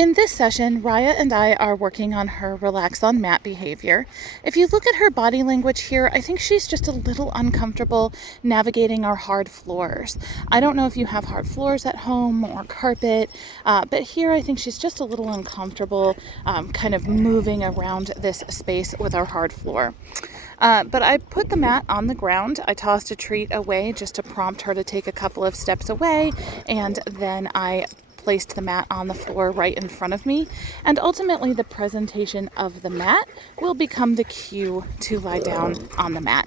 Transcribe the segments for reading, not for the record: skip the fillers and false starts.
In this session, Raya and I are working on her relax on mat behavior. If you look at her body language here, I think she's just a little uncomfortable navigating our hard floors. I don't know if you have hard floors at home or carpet, but here I think she's just a little uncomfortable kind of moving around this space with our hard floor. But I put the mat on the ground. I tossed a treat away just to prompt her to take a couple of steps away, and then I placed the mat on the floor right in front of me, and ultimately the presentation of the mat will become the cue to lie down on the mat.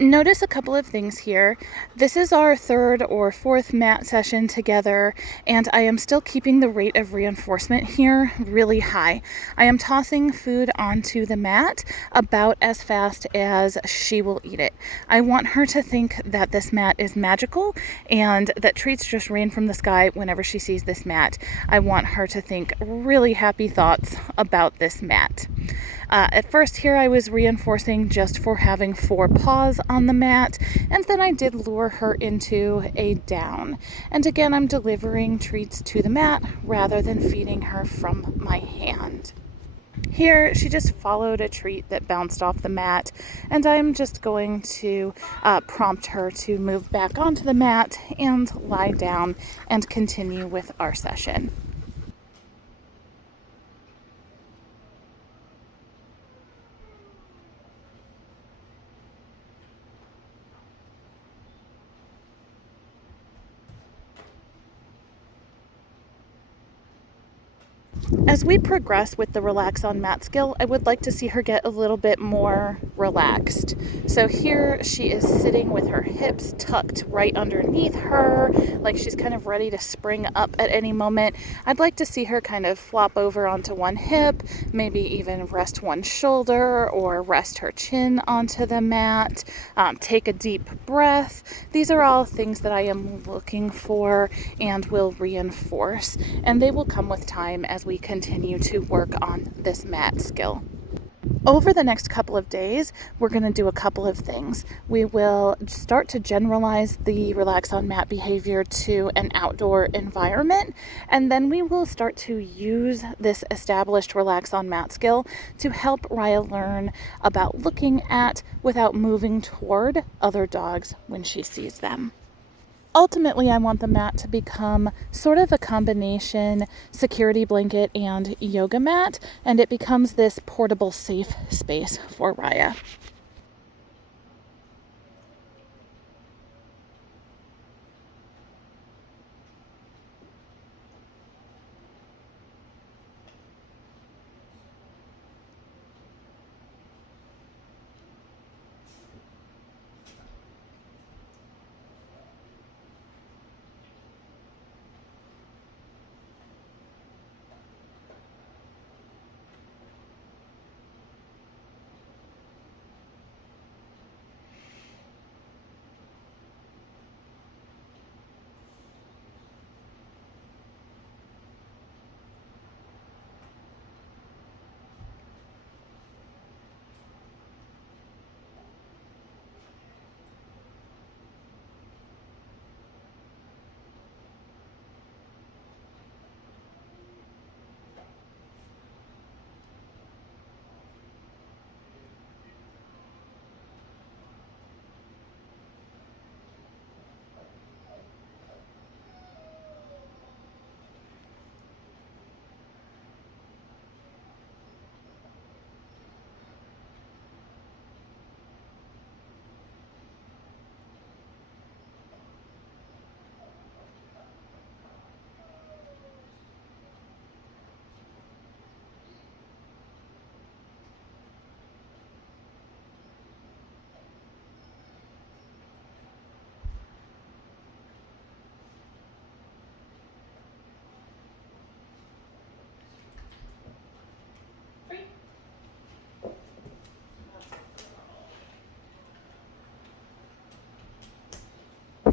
Notice a couple of things here. This is our third or fourth mat session together, and I am still keeping the rate of reinforcement here really high. I am tossing food onto the mat about as fast as she will eat it. I want her to think that this mat is magical and that treats just rain from the sky whenever she sees this mat. I want her to think really happy thoughts about this mat. At first here I was reinforcing just for having 4 paws on the mat, and then I did lure her into a down. And again, I'm delivering treats to the mat rather than feeding her from my hand. Here, she just followed a treat that bounced off the mat, and I'm just going to prompt her to move back onto the mat and lie down and continue with our session. As we progress with the relax on mat skill, I would like to see her get a little bit more relaxed. So here she is sitting with her hips tucked right underneath her, like she's kind of ready to spring up at any moment. I'd like to see her kind of flop over onto one hip, maybe even rest one shoulder or rest her chin onto the mat, take a deep breath. These are all things that I am looking for and will reinforce, and they will come with time as we continue to work on this mat skill. Over the next couple of days, we're going to do a couple of things. We will start to generalize the relax on mat behavior to an outdoor environment, and then we will start to use this established relax on mat skill to help Raya learn about looking at without moving toward other dogs when she sees them. Ultimately, I want the mat to become sort of a combination security blanket and yoga mat, and it becomes this portable safe space for Raya.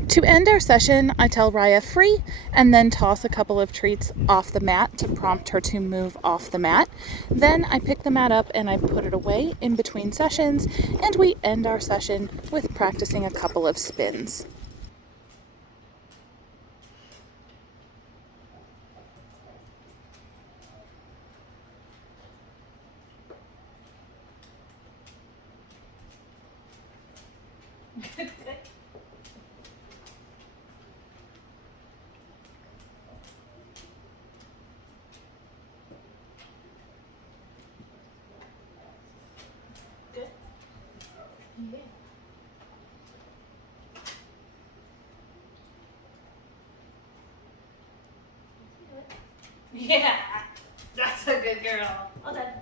To end our session, I tell Raya free and then toss a couple of treats off the mat to prompt her to move off the mat. Then I pick the mat up and I put it away in between sessions, and we end our session with practicing a couple of spins. Good. Good. Yeah. Yeah. That's a good girl. Well done.